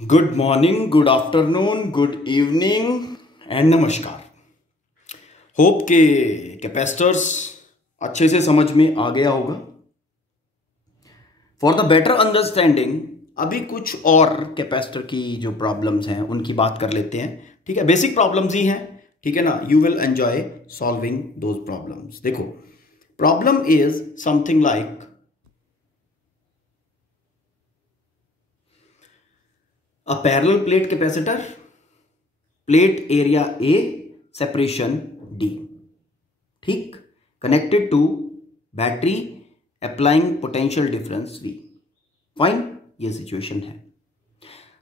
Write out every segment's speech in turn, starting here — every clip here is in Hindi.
Good morning, good afternoon, good evening and नमस्कार। होप के कैपेसिटर्स अच्छे से समझ में आ गया होगा। फॉर द बेटर अंडरस्टैंडिंग अभी कुछ और कैपेसिटर की जो प्रॉब्लम्स हैं उनकी बात कर लेते हैं। ठीक है, बेसिक प्रॉब्लम्स ही हैं, ठीक है ना। You will enjoy solving those problems. देखो, problem is something like a parallel plate capacitor, plate area A, separation D, ठीक, connected to battery applying potential difference V। Fine, ये सिचुएशन है।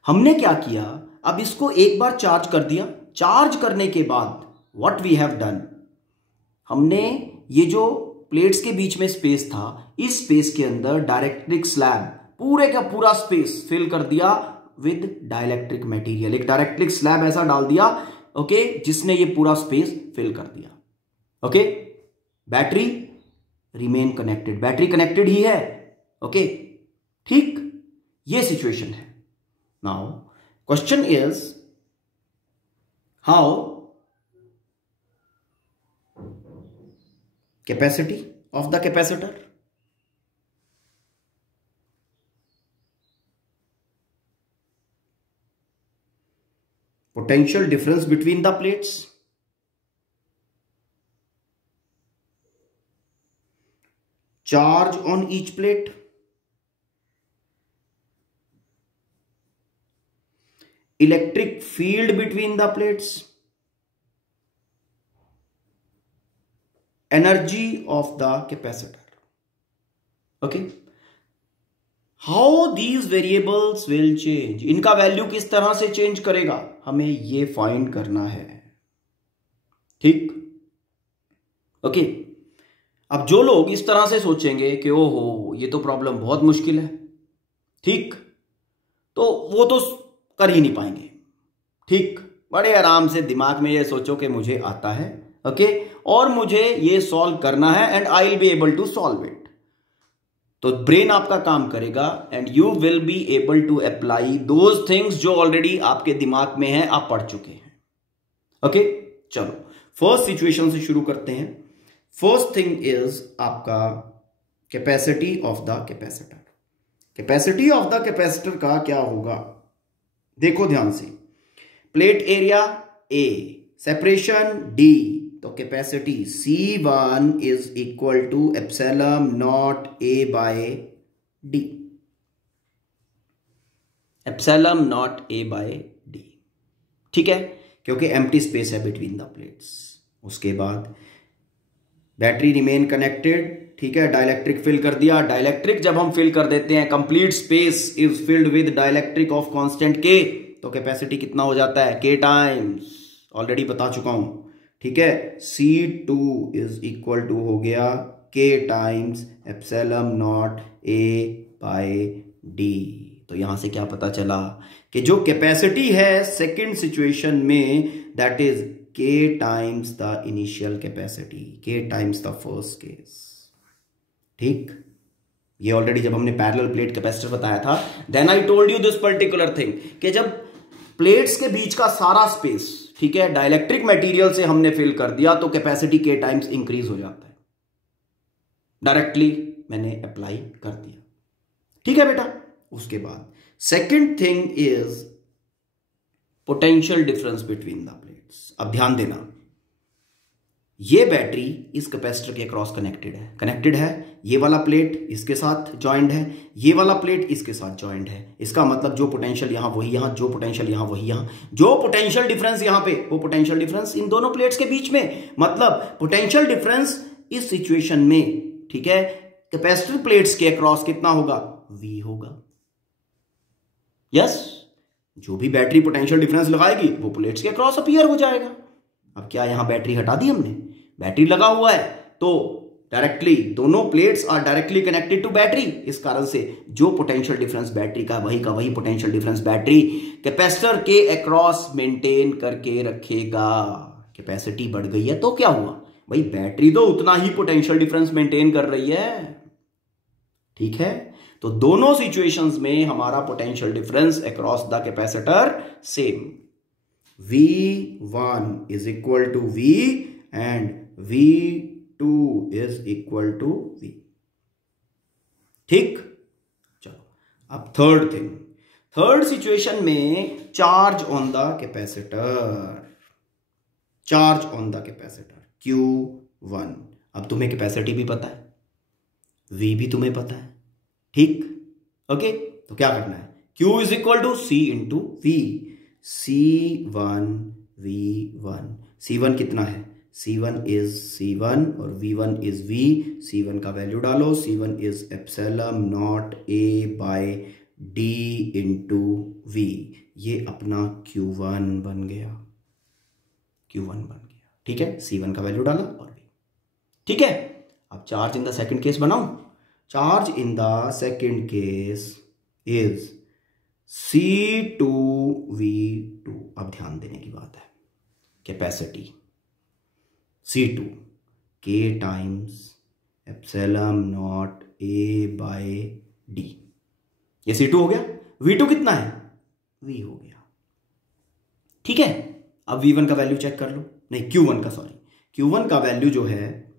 हमने क्या किया, अब इसको एक बार चार्ज कर दिया। चार्ज करने के बाद व्हाट वी हैव डन, हमने ये जो प्लेट्स के बीच में स्पेस था, इस स्पेस के अंदर डाइलेक्ट्रिक स्लैब, पूरे का पूरा स्पेस फिल कर दिया विद डाइलेक्ट्रिक मटेरियल। एक डाइलेक्ट्रिक स्लैब ऐसा डाल दिया, ओके, जिसने ये पूरा स्पेस फिल कर दिया। Okay, battery remain connected, battery connected ही है। ओके, ठीक, ये सिचुएशन है। Now question is how capacity of the capacitor, potential difference between the plates, charge on each plate, electric field between the plates, energy of the capacitor। okay, how these variables will change, इनका वैल्यू किस तरह से चेंज करेगा, हमें ये फाइंड करना है। ठीक, ओके। अब जो लोग इस तरह से सोचेंगे कि ओहो ये तो प्रॉब्लम बहुत मुश्किल है, ठीक, तो वो तो कर ही नहीं पाएंगे। ठीक, बड़े आराम से दिमाग में ये सोचो कि मुझे आता है, ओके, और मुझे ये सॉल्व करना है and I will be able to solve it. तो ब्रेन आपका काम करेगा and you will be able to apply those things जो ऑलरेडी आपके दिमाग में है, आप पढ़ चुके हैं। ओके, चलो फर्स्ट सिचुएशन से शुरू करते हैं। फर्स्ट थिंग इज आपका capacity of the capacitor. Capacity of the capacitor का क्या होगा, देखो ध्यान से। Plate area A, separation D, तो capacity C1 is equal to epsilon naught A by D, epsilon naught A by D, ठीक है, क्योंकि एम्प्टी स्पेस है बिटवीन द प्लेट्स। उसके बाद बैटरी रिमेन कनेक्टेड, ठीक है, डाइलेक्ट्रिक फिल कर दिया। डाइलेक्ट्रिक जब हम फिल कर देते हैं, complete space is filled with dielectric of constant K, तो कैपेसिटी कितना हो जाता है, K टाइम्स, ऑलरेडी बता चुका हूं, ठीक है। C2 इज इक्वल टू हो गया K times epsilon naught A by D। तो यहां से क्या पता चला कि जो कैपेसिटी है सेकंड सिचुएशन में, that is K times the initial capacity, K times the first case. ठीक, ये ऑलरेडी जब हमने पैरेलल प्लेट कैपेसिटर बताया था, then I told you this particular thing कि जब प्लेट्स के बीच का सारा स्पेस, ठीक है, डाइलेक्ट्रिक मटेरियल से हमने फिल कर दिया, तो कैपेसिटी K टाइम्स इंक्रीज हो जाता है। डायरेक्टली मैंने अप्लाई कर दिया, ठीक है बेटा। उसके बाद second thing is potential difference between the plates. अब ध्यान देना, ये बैटरी इस कैपेसिटर के अक्रॉस कनेक्टेड है। ये वाला प्लेट इसके साथ जॉइंड है, ये वाला प्लेट इसके साथ जॉइंड है। इसका मतलब जो पोटेंशियल यहां वही यहां, जो पोटेंशियल यहां वही यहां, जो पोटेंशियल डिफरेंस यहां पे वो पोटेंशियल डिफरेंस इन दोनों प्लेट्स के बीच में। मतलब पोटेंशियल डिफरेंस इस सिचुएशन में, ठीक है, कैपेसिटर प्लेट्स के अक्रॉस कितना होगा, V होगा। यस, जो भी बैटरी पोटेंशियल डिफरेंस लगाएगी वो प्लेट्स के अक्रॉस अपीयर हो जाएगा। अब क्या यहां बैटरी हटा दी हमने, बैटरी लगा हुआ है, तो डायरेक्टली दोनों plates are directly connected to battery. इस कारण से जो पोटेंशियल डिफरेंस बैटरी का वही पोटेंशियल डिफरेंस बैटरी कैपेसिटर के अक्रॉस मेंटेन करके रखेगा। कैपेसिटी बढ़ गई है तो क्या हुआ भाई, बैटरी तो उतना ही पोटेंशियल डिफरेंस मेंटेन कर रही है, ठीक है। तो दोनों सिचुएशंस में हमारा potential difference across the capacitor same, V1 is equal to V and V2 is equal to V। ठीक, चलो अब थर्ड सिचुएशन में charge on the capacitor, Q1। अब तुम्हें कैपेसिटी भी पता है, V भी तुम्हें पता है, ठीक, ओके। तो क्या करना है, Q is equal to C into V, C1 V1, C1 कितना है, C1 इज C1 और V1 इज V, C1 का वैल्यू डालो, C1 is epsilon naught A by D into V, ये अपना Q1 बन गया, ठीक है, C1 का वैल्यू डाला और V, ठीक है। अब charge in the second case बनाऊं, charge in the second case is C2V2। अब ध्यान देने की बात है, capacity C2 K times epsilon naught A by D, ये C2 हो गया, V2 कितना है, V हो गया, ठीक है। अब V1 का वैल्यू चेक कर लो, नहीं Q1 का, सॉरी, Q1 का वैल्यू जो है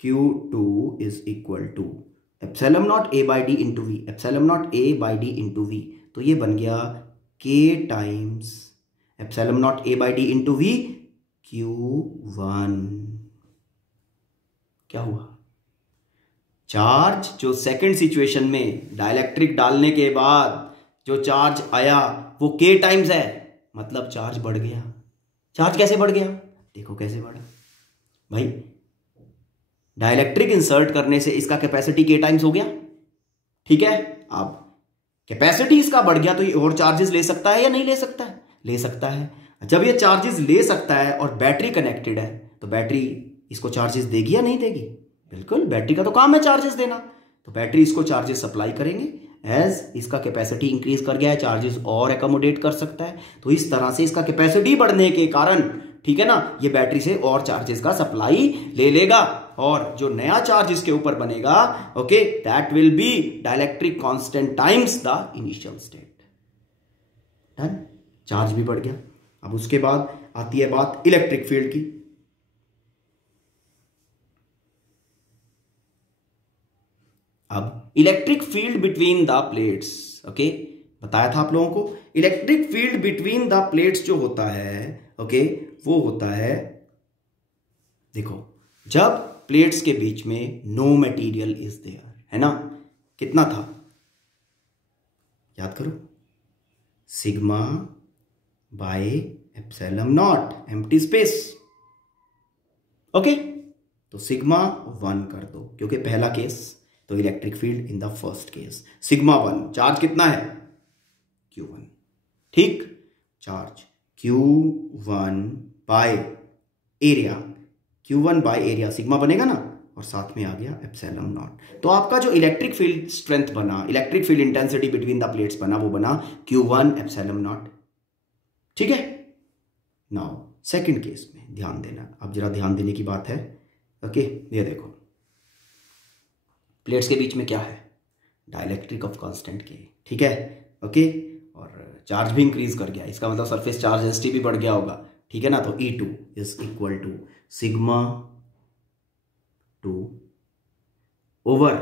Q2 is equal to epsilon naught A by D into V, epsilon naught A by D into V, तो ये बन गया K times epsilon naught A by D into V, Q1। क्या हुआ, चार्ज जो सेकंड सिचुएशन में डाइलेक्ट्रिक डालने के बाद जो चार्ज आया वो K टाइम्स है, मतलब चार्ज बढ़ गया। चार्ज कैसे बढ़ गया, देखो कैसे बढ़ा भाई, डाइलेक्ट्रिक इंसर्ट करने से इसका कैपेसिटी K टाइम्स हो गया, ठीक है। अब कैपेसिटी इसका बढ़ गया तो ये और चार्जेस ले सकता है या नहीं ले सकता है, ले सकता है। जब ये चार्जेस ले सकता है और बैटरी कनेक्टेड है तो बैटरी इसको चार्जेस देगी या नहीं देगी, बिल्कुल, बैटरी का तो काम है चार्जेस देना, तो बैटरी इसको चार्जेस सप्लाई करेंगे। एज इसका कैपेसिटी इंक्रीज कर गया है, चार्जेस और एकोमोडेट कर सकता है, तो इस तरह से इसका कैपेसिटी बढ़ने के कारण, ठीक है ना, ये बैटरी से और चार्जेस का सप्लाई ले लेगा, और जो नया चार्ज इसके ऊपर बनेगा, okay, that will be dielectric constant times the initial state. Done, charge भी बढ़ गया। अब उसके बाद आती है बात इलेक्ट्रिक फील्ड की। अब electric field between the plates, okay, बताया था आप लोगों को, electric field between the plates जो होता है, ओके, वो होता है, देखो, जब प्लेट्स के बीच में नो मटेरियल इज देयर, है ना, कितना था, याद करो, sigma bye epsilon not, empty space, okay, तो सिग्मा 1 कर दो, क्योंकि पहला केस तो electric field in the first case, sigma 1, charge कितना है, Q1, ठीक, charge Q1 by area, Q1 by area sigma बनेगा ना, और साथ में आ गया एप्सिलॉन नॉट। तो आपका जो इलेक्ट्रिक फील्ड स्ट्रेंथ बना, electric field intensity between the plates बना, वो बना Q1 एप्सिलॉन नॉट, ठीक है। नाउ सेकंड केस में ध्यान देना, अब जरा ध्यान देने की बात है, ओके, ये देखो, प्लेट्स के बीच में क्या है, डाइलेक्ट्रिक ऑफ कांस्टेंट K, ठीक है, ओके, और चार्ज भी इंक्रीज कर गया, इसका मतलब सरफेस चार्ज डेंसिटी भी बढ़ गया होगा, ठीक है ना, तो E2 is equal to sigma 2 over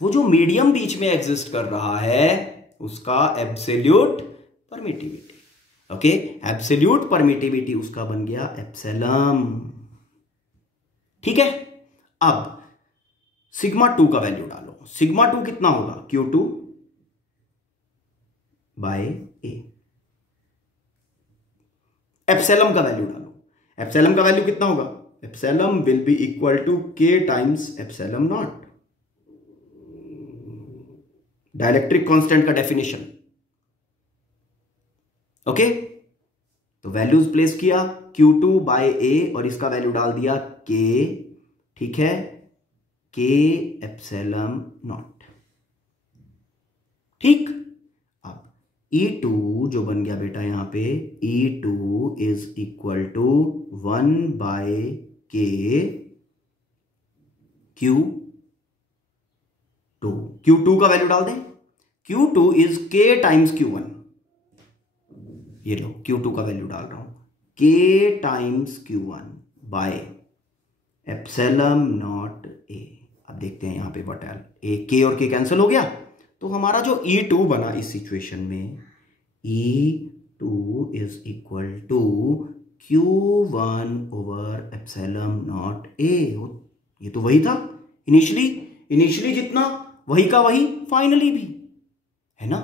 वो जो मीडियम बीच में एग्जिस्ट कर रहा है उसका absolute permittivity, okay, absolute permittivity उसका बन गया एप्सिलॉन, ठीक है। अब सिग्मा 2 का वैल्यू डालो, सिग्मा 2 कितना होगा, Q2 बाय A, एप्सिलॉन का वैल्यू डालो, एप्सिलॉन का वैल्यू कितना होगा, epsilon will be equal to K times epsilon naught, dielectric constant का डेफिनेशन, ओके, तो वैल्यूज प्लेस किया Q2 बाय A और इसका वैल्यू डाल दिया K, ठीक है, K एप्सिलॉन नॉट, ठीक। अब E2 जो बन गया बेटा यहां पे, E2 is equal to 1 by K Q2, Q2 का वैल्यू डाल दें, Q2 is K times Q1। ये लो Q2 का वैल्यू डाल रहा हूं, K times Q1 bye epsilon naught A। अब देखते हैं यहां पे बटा ए, K और K कैंसिल हो गया, तो हमारा जो E2 बना इस सिचुएशन में, E2 is equal to Q1 over epsilon naught A। ये तो वही था इनिशियली जितना, वही का वही फाइनली भी, है ना।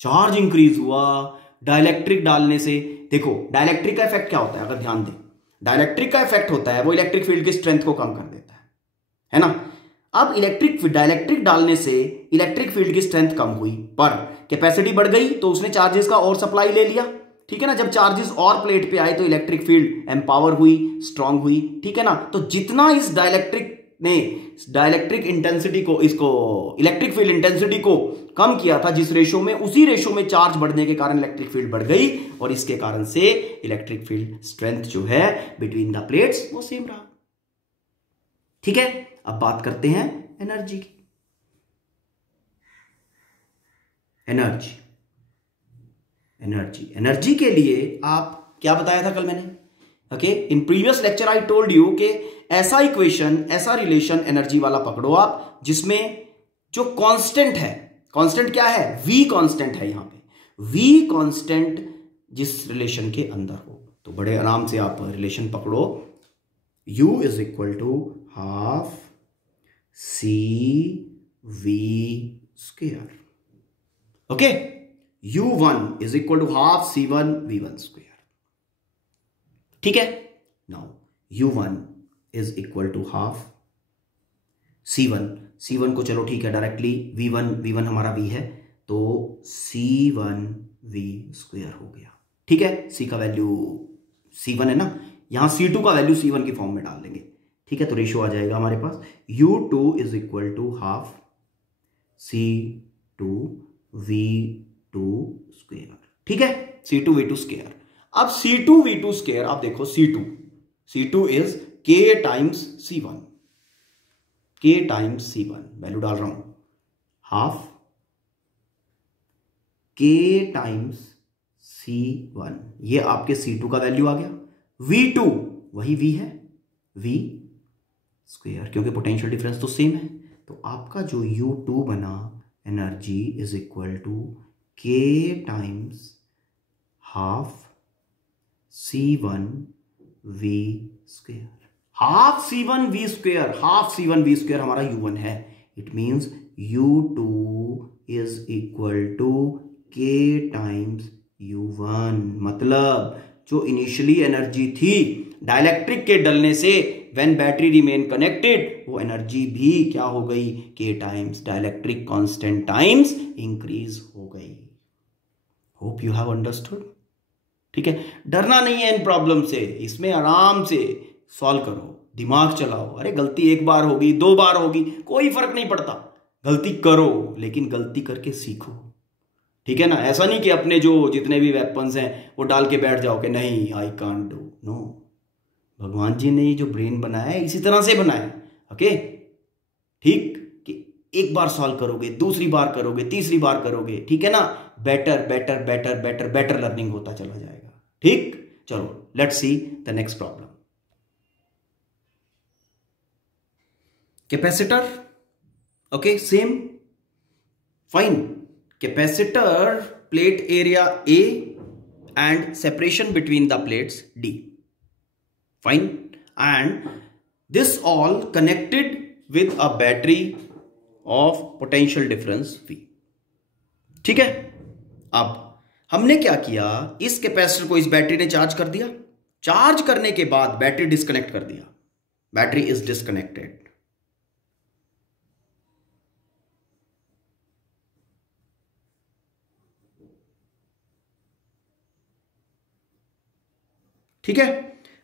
चार्ज इंक्रीज हुआ डाइलेक्ट्रिक डालने से। देखो डाइलेक्ट्रिक का इफेक्ट क्या होता है, अगर ध्यान दें, डाइलेक्ट्रिक का इफेक्ट होता है वो इलेक्ट्रिक फील्ड की स्ट्रेंथ को कम कर देता है ना। अब डाइलेक्ट्रिक डालने से इलेक्ट्रिक फील्ड की स्ट्रेंथ कम हुई, पर कैपेसिटी बढ़ गई, तो उसने चार्जेस का और सप्लाई ले लिया, ठीक है ना। जब चार्जेस और प्लेट पे आए तो इलेक्ट्रिक फील्ड एम्पावर हुई, स्ट्रांग हुई, ठीक है ना। तो जितना इस डाइलेक्ट्रिक इंटेंसिटी को, इसको इलेक्ट्रिक फील्ड इंटेंसिटी को कम किया था जिस रेशो में, उसी रेशो में चार्ज बढ़ने के कारण इलेक्ट्रिक फील्ड बढ़ गई, और इसके कारण से इलेक्ट्रिक फील्ड स्ट्रेंथ जो है बिटवीन द प्लेट्स वो सेम रहा, ठीक है। अब बात करते हैं एनर्जी की। एनर्जी के लिए आप क्या बताया था कल मैंने, okay, in previous lecture I told you कि ऐसा इक्वेशन, ऐसा रिलेशन एनर्जी वाला पकड़ो आप, जिसमें जो कांस्टेंट है, कांस्टेंट क्या है, V कांस्टेंट है यहां पे, V कांस्टेंट जिस रिलेशन के अंदर हो, तो बड़े आराम से आप रिलेशन पकड़ो, U is equal to half CV square, okay. U1 is equal to half C1 V1 square, ठीक है। Now U1 is equal to half C1 को चलो ठीक है डायरेक्टली V1 हमारा V है, तो C1 V स्क्वायर हो गया, ठीक है। C का वैल्यू C1 है ना, यहां C2 का वैल्यू C1 की फॉर्म में डाल देंगे, ठीक है। तो रेशियो आ जाएगा हमारे पास U2 is equal to half C2 V2 square, ठीक है, C2 V2 स्क्वायर। अब C2 V2 स्क्वायर, आप देखो C2 is K times C1, K times C1, value डाल रहा हूं, हाफ K टाइम्स C1, ये आपके C2 का वैल्यू आ गया। V2 वही V है, V स्क्वायर, क्योंकि पोटेंशियल डिफरेंस तो सेम है, तो आपका जो U2 बना energy is equal to K times half C1 V square. Half C1 V square हमारा U1 है, it means U2 is equal to K times U1। मतलब जो इनिशियली एनर्जी थी डाइलेक्ट्रिक के डलने से, व्हेन बैटरी रिमेन कनेक्टेड, वो एनर्जी भी क्या हो गई, K times dielectric constant times increase हो गई। होप यू हैव अंडरस्टूड, ठीक है। डरना नहीं है इन प्रॉब्लम से, इसमें आराम से सॉल्व करो, दिमाग चलाओ। अरे गलती एक बार होगी, 2 बार होगी, कोई फर्क नहीं पड़ता, गलती करो, लेकिन गलती करके सीखो, ठीक है ना। ऐसा नहीं कि अपने जो जितने भी वेपन्स हैं वो डाल के बैठ जाओ कि नहीं आई कांट डू, नो। भगवान जी ने जो ब्रेन बनाया है इसी तरह से बनाया है, ओके, ठीक, कि एक बार सॉल्व करोगे, दूसरी बार करोगे, तीसरी बार करोगे, ठीक है ना, बेटर लर्निंग होता चला जाएगा, ठीक। चलो let's see the next problem. Capacitor, okay, same, fine. Capacitor, plate area A and separation between the plates D, fine, and this all connected with a battery of potential difference V, ठीक है। अब हमने क्या किया, इस कैपेसिटर को इस बैटरी ने चार्ज कर दिया, चार्ज करने के बाद बैटरी डिस्कनेक्ट कर दिया, बैटरी इज डिस्कनेक्टेड, ठीक है।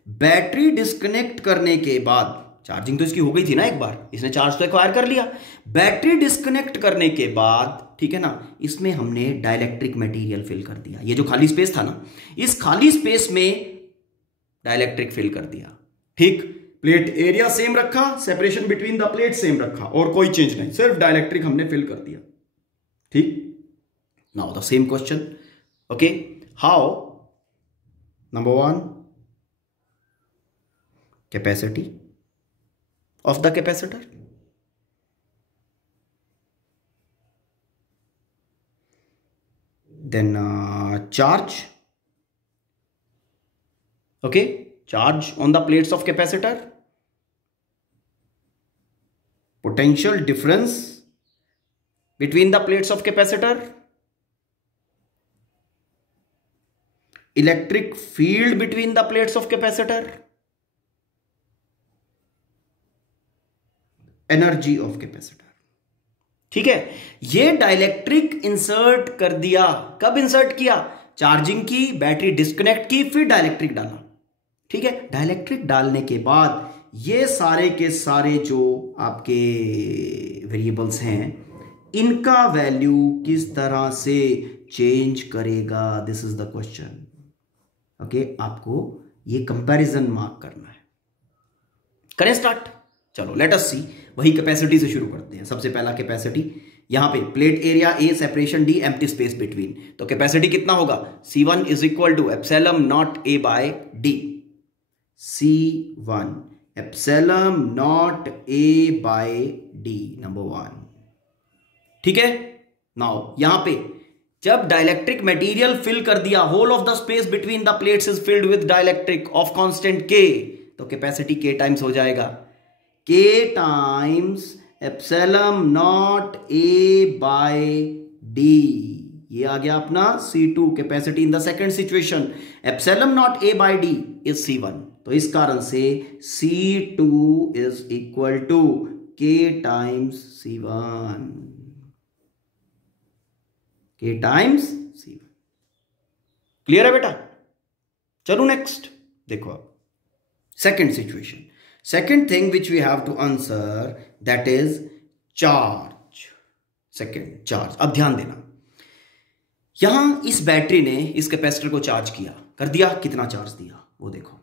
बैटरी डिस्कनेक्ट करने के बाद, चार्जिंग तो इसकी हो गई थी ना एक बार, इसने चार्ज तो एक्वायर कर लिया, बैटरी डिस्कनेक्ट करने के बाद, ठीक है ना, इसमें हमने डाइलेक्ट्रिक मटेरियल फिल कर दिया। ये जो खाली स्पेस था ना, इस खाली स्पेस में डाइलेक्ट्रिक फिल कर दिया, ठीक। प्लेट एरिया सेम रखा, separation between the plate same रखा, और कोई चेंज नहीं, सिर्फ डाइलेक्ट्रिक हमने फिल कर दिया, ठीक। Now the same question. Okay, how? Number one, capacity of the capacitor. Then charge. Okay, charge on the plates of capacitor. Potential difference between the plates of capacitor. Electric field between the plates of capacitor. Energy of capacitor. ठीक है, ये डाइलेक्ट्रिक इंसर्ट कर दिया. कब इंसर्ट किया? चार्जिंग की, बैटरी डिस्कनेक्ट की, फिर डाइलेक्ट्रिक डाला. ठीक है, डाइलेक्ट्रिक डालने के बाद ये सारे के सारे जो आपके वेरिएबल्स हैं, इनका वैल्यू किस तरह से चेंज करेगा? This is the question. Okay, आपको ये कंपैरिजन मार्क करना है. करें स्टार्ट? चलो लेट अस सी. वही कैपेसिटी से शुरू करते हैं. सबसे पहला कैपेसिटी, यहां पे plate area A, separation D, empty space between. तो कैपेसिटी कितना होगा? C1 is equal to epsilon naught A by D. C1 epsilon naught A by D, number one. ठीक है, नाउ यहां पे जब डाइलेक्ट्रिक मटेरियल फिल कर दिया, whole of the space between the plates is filled with dielectric of constant K, तो कैपेसिटी के टाइम्स हो जाएगा. K times epsilon naught A by D. ये आ गया अपना C2 capacity in the second situation. Epsilon naught A by D is C1. तो इस कारण से C2 is equal to K times C1. K times C1. Clear है बेटा? चलो नेक्स्ट देखो आप. Second situation. Second thing which we have to answer, that is charge. Second, charge. अब ध्यान देना, यहां इस बैटरी ने इस कैपेसिटर को चार्ज किया, कर दिया. कितना चार्ज दिया वो देखो.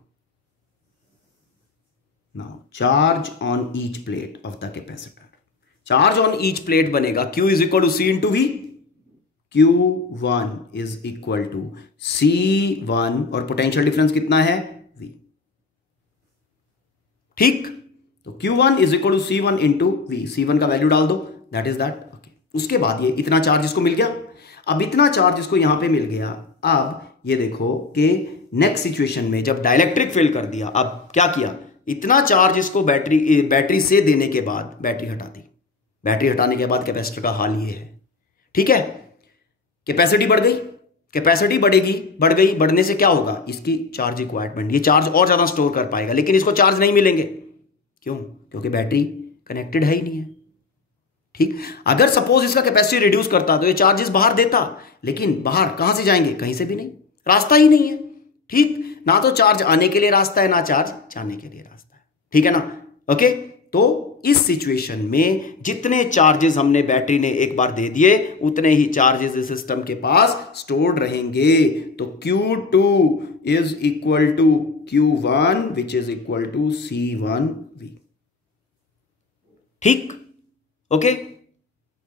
Now charge on each plate of the capacitor. Charge on each plate बनेगा Q is equal to C into V. Q1 is equal to C1 और पोटेंशियल डिफरेंस कितना है? ठीक, तो Q1 is equal to C1 into V. C1 का वैल्यू डाल दो, दैट इज दैट. ओके, उसके बाद ये इतना चार्ज इसको मिल गया. अब इतना चार्ज इसको यहां पे मिल गया. अब ये देखो कि नेक्स्ट सिचुएशन में जब डाइलेक्ट्रिक फिल कर दिया, अब क्या किया? इतना चार्ज इसको बैटरी से देने के बाद बैटरी हटा दी. बैटरी हटाने के बाद कैपेसिटर का हाल ये है. ठीक है, कैपेसिटी बढ़ गई. कैपेसिटी बढ़ेगी, बढ़ गई. बढ़ने से क्या होगा? इसकी चार्ज रिक्वायरमेंट, ये चार्ज और ज्यादा स्टोर कर पाएगा, लेकिन इसको चार्ज नहीं मिलेंगे. क्यों? क्योंकि बैटरी कनेक्टेड है ही नहीं है. ठीक, अगर सपोज इसका कैपेसिटी रिड्यूस करता तो ये चार्जेस बाहर देता, लेकिन बाहर कहां से जाएंगे? कहीं से भी नहीं, रास्ता ही नहीं है. ठीक, ना तो चार्ज आने के लिए रास्ता है, ना चार्ज जाने के लिए रास्ता है. ठीक है ना? ओके, तो इस सिचुएशन में जितने चार्जेस हमने बैटरी ने एक बार दे दिए, उतने ही चार्जेस इस सिस्टम के पास स्टोर्ड रहेंगे. तो Q2 is equal to Q1 which is equal to C1V. ठीक, okay.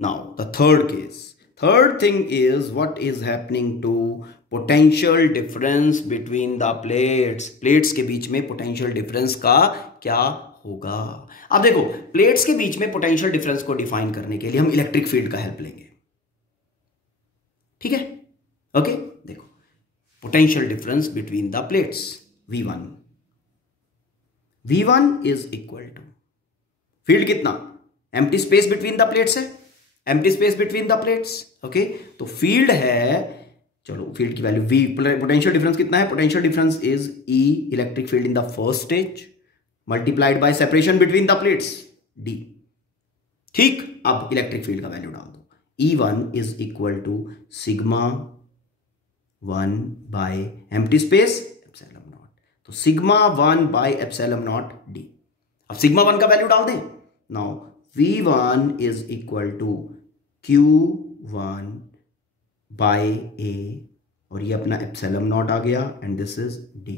Now the third case. Third thing is what is happening to potential difference between the plates. Plates के बीच में पोटेंशियल डिफरेंस का क्या होगा? अब देखो, प्लेट्स के बीच में पोटेंशियल डिफरेंस को डिफाइन करने के लिए हम इलेक्ट्रिक फील्ड का हेल्प लेंगे. ठीक है, ओके. देखो, potential difference between the plates V1. V1 is equal to field कितना? Empty space between the plates है. Empty space between the plates. Okay, तो फील्ड है, चलो फील्ड की वैल्यू V. पोटेंशियल डिफरेंस कितना है? Potential difference is E, electric field in the first stage, multiplied by separation between the plates D. ठीक, अब इलेक्ट्रिक फील्ड का वैल्यू डाल दो. E1 is equal to sigma 1 by empty space epsilon naught. तो sigma 1 by epsilon naught D. अब सिग्मा 1 का वैल्यू डाल दें. Now V1 is equal to Q1 by A, और ये अपना एप्सिलॉन नॉट आ गया, एंड दिस इज D.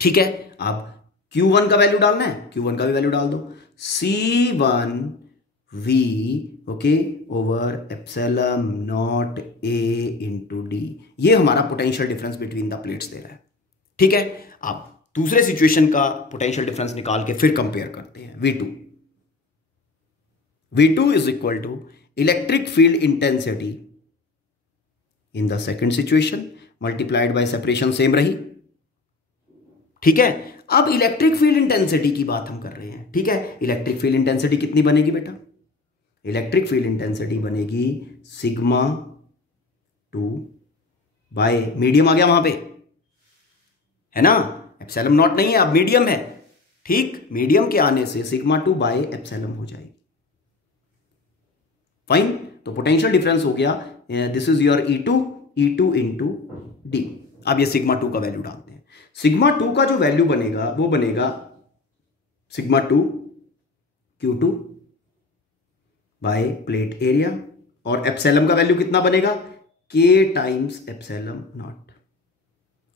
ठीक है, अब Q1 का वैल्यू डालना है, Q1 का भी वैल्यू डाल दो. C1 V, okay, over epsilon naught A into D. ये हमारा potential difference between the plates दे रहा है। ठीक है, आप दूसरे सिचुएशन का पोटेंशियल डिफरेंस निकाल के फिर कंपेयर करते हैं। V2 is equal to electric field intensity in the second situation multiplied by separation same रही। ठीक है, अब इलेक्ट्रिक फील्ड इंटेंसिटी की बात हम कर रहे हैं। ठीक है, इलेक्ट्रिक फील्ड इंटेंसिटी कितनी बनेगी बेटा? इलेक्ट्रिक फील्ड इंटेंसिटी बनेगी सिग्मा 2 बाय, मीडियम आ गया वहां पे, है ना, एप्सिलॉन नॉट नहीं है, अब मीडियम है। ठीक, मीडियम के आने से सिग्मा 2 बाय एप्सिलॉन हो जाएगी। फाइन, तो पोटेंशियल डिफरेंस हो गया, this is your E2 into D. अब ये सिग्मा 2 का वैल्यू डालते हैं। सिग्मा 2 का जो वैल्यू बनेगा वो बनेगा sigma 2 Q2 by plate area, और एप्सिलॉन का वैल्यू कितना बनेगा? K times epsilon naught.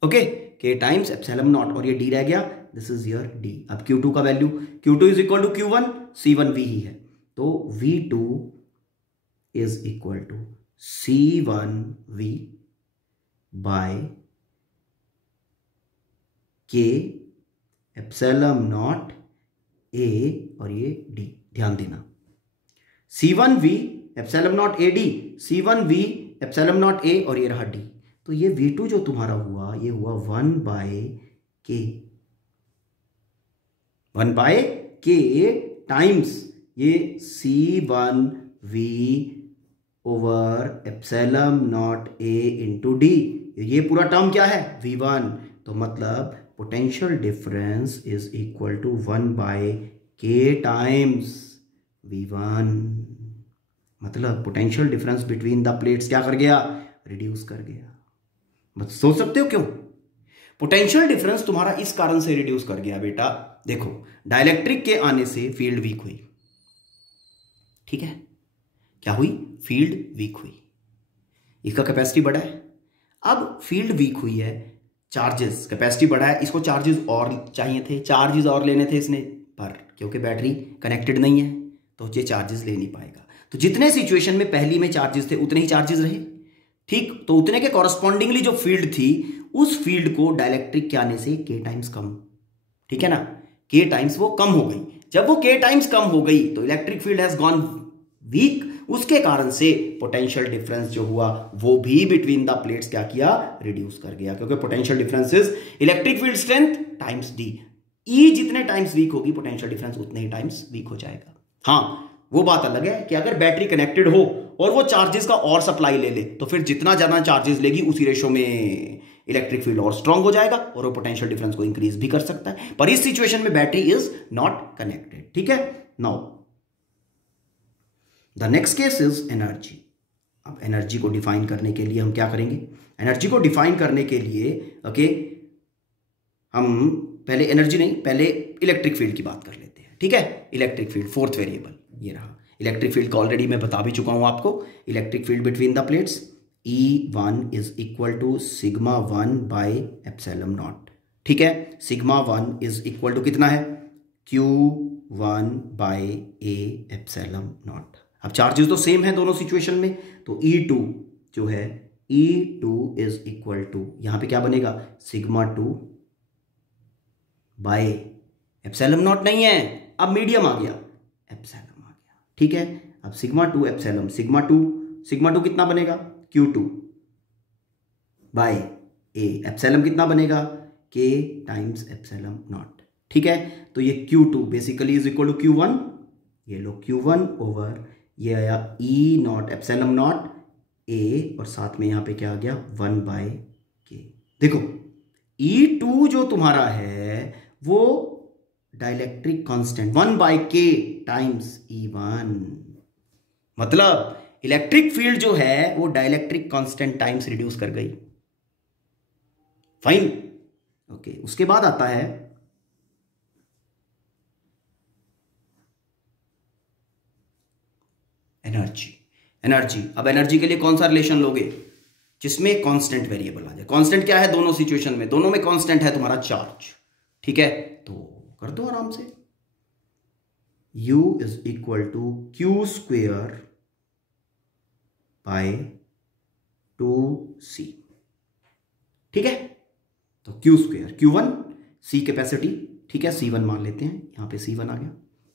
Okay, K times epsilon naught, और ये D रह गया, दिस इज योर D। अब Q2 का value, Q2 is equal to Q1, C1V ही है, तो V2 is equal to C1V by K epsilon naught A, और ये D। ध्यान देना, C1V epsilon naught AD, C1V epsilon naught A, और ये रहा D। तो ये V2 जो तुम्हारा हुआ, ये हुआ 1 बाय K टाइम्स ये C1V over epsilon naught A into D. ये पूरा टर्म क्या है? V1। तो मतलब potential difference is equal to 1 by K times V1। मतलब potential difference between the plates क्या कर गया? रिड्यूस कर गया। बस सोच सकते हो क्यों? पोटेंशियल डिफरेंस तुम्हारा इस कारण से रिड्यूस कर गया बेटा, देखो डाइलेक्ट्रिक के आने से फील्ड वीक हुई। ठीक है, क्या हुई? फील्ड वीक हुई, इसका कैपेसिटी बढ़ा है। अब फील्ड वीक हुई है, चार्जेस, कैपेसिटी बढ़ा है, इसको चार्जेस और चाहिए थे, चार्जेस और लेने थे इसने, पर क्योंकि बैटरी कनेक्टेड नहीं है तो ये चार्जेस ले नहीं पाएगा। तो जितने सिचुएशन में पहली में चार्जेस थे उतने ही चार्जेस रहे। ठीक, तो उतने के कॉरस्पॉन्डिंगली जो फील्ड थी उस फील्ड को डाइलेक्ट्रिक के आने से K टाइम्स कम, ठीक है ना, K टाइम्स वो कम हो गई। जब वो K टाइम्स कम हो गई तो electric field has gone weak, उसके कारण से पोटेंशियल डिफरेंस जो हुआ वो भी बिटवीन द प्लेट्स क्या किया? रिड्यूस कर गया, क्योंकि potential difference is electric field strength times D. E जितने टाइम्स वीक होगी पोटेंशियल डिफरेंस उतने ही टाइम्स वीक हो जाएगा। हाँ, वो बात अलग है कि अगर बैटरी कनेक्टेड हो और वो चार्जेस का और सप्लाई ले ले तो फिर जितना ज्यादा चार्जेस लेगी उसी रेशो में इलेक्ट्रिक फील्ड और स्ट्रांग हो जाएगा और वो पोटेंशियल डिफरेंस को इंक्रीज भी कर सकता है। पर इस सिचुएशन में बैटरी इज नॉट कनेक्टेड। ठीक है, now the next case is energy. अब एनर्जी को डिफाइन करने के लिए हम क्या करेंगे? एनर्जी को डिफाइन करने के लिए ओके, हम पहले एनर्जी नहीं, पहले इलेक्ट्रिक फील्ड की बात कर लेते हैं। ठीक है, इलेक्ट्रिक फील्ड फोर्थ वेरिएबल ये रहा। इलेक्ट्रिक फील्ड का ऑलरेडी मैं बता भी चुका हूं आपको। Electric field between the plates E1 is equal to sigma 1 by epsilon naught. ठीक है, सिग्मा 1 इज इक्वल टू कितना है? Q1 by A epsilon naught. अब चार्जेस तो सेम है दोनों सिचुएशन में, तो E2 जो है E2 इज इक्वल टू यहां पे क्या बनेगा? सिग्मा 2 बाय एप्सिलॉन नॉट नहीं है, अब मीडियम आ गया, एप्सिलॉन आ गया। ठीक है, अब सिग्मा 2 एप्सिलॉन, सिग्मा 2 कितना बनेगा? Q2 by A। एप्सिलॉन कितना बनेगा? K times epsilon naught. ठीक है, तो ये Q2 basically is equal to Q1, ये लो Q1 ओवर ये आया E not epsilon naught A, और साथ में यहां पे क्या आ गया? 1 बाय K। देखो E2 जो तुम्हारा है वो dielectric constant 1 by K times E1, मतलब इलेक्ट्रिक फील्ड जो है वो डाइलेक्ट्रिक कांस्टेंट टाइम्स रिड्यूस कर गई। फाइन, ओके, उसके बाद आता है एनर्जी। अब एनर्जी के लिए कौन सा रिलेशन लोगे? जिसमें कांस्टेंट वेरिएबल आ जाए। कांस्टेंट क्या है दोनों सिचुएशन में? दोनों में कांस्टेंट है तुम्हारा चार्ज। ठीक है, तो कर दो आराम से। U is equal to Q square by 2C। ठीक है, तो Q square, Q1 C capacity, ठीक है, C1 मान लेते हैं, यहां पे C1 आ गया,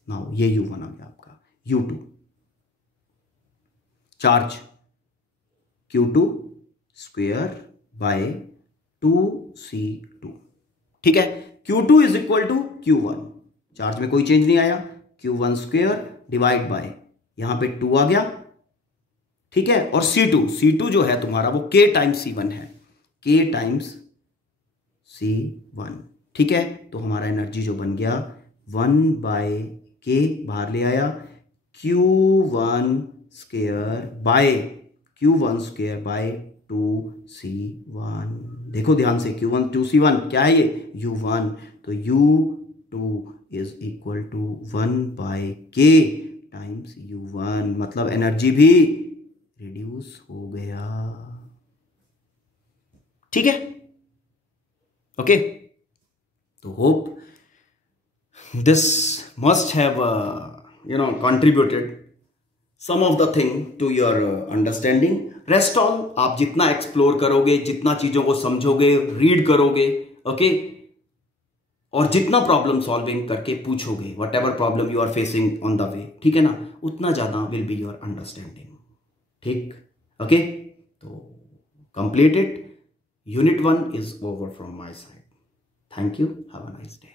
नाउ ये U1 आ गया आपका, U2 charge Q2 square by 2C2। ठीक है, Q2 is equal to Q1, charge में कोई चेंज नहीं आया, Q1 स्क्वेयर डिवाइड बाय, यहां पे 2 आ गया, ठीक है, और C2 जो है तुम्हारा वो K टाइम्स C1 है, K टाइम्स C1। ठीक है, तो हमारा एनर्जी जो बन गया 1/K, बाहर ले आया, Q1 स्क्वेयर बाय 2C1। देखो ध्यान से, Q1 2C1 क्या है ये, U1, तो U2 is equal to 1/K times U1, मतलब एनर्जी भी रिड्यूस हो गया। ठीक है, ओके, तो hope this must have contributed some of the thing to your understanding. Rest all आप जितना एक्सप्लोर करोगे, जितना चीजों को समझोगे, रीड करोगे, ओके, और जितना प्रॉब्लम सॉल्विंग करके पूछोगे, whatever problem you are facing on the way, ठीक है ना, उतना ज्यादा विल बी योर अंडरस्टैंडिंग। ठीक, ओके, तो completed. Unit 1 is over from my side. Thank you. Have a nice day.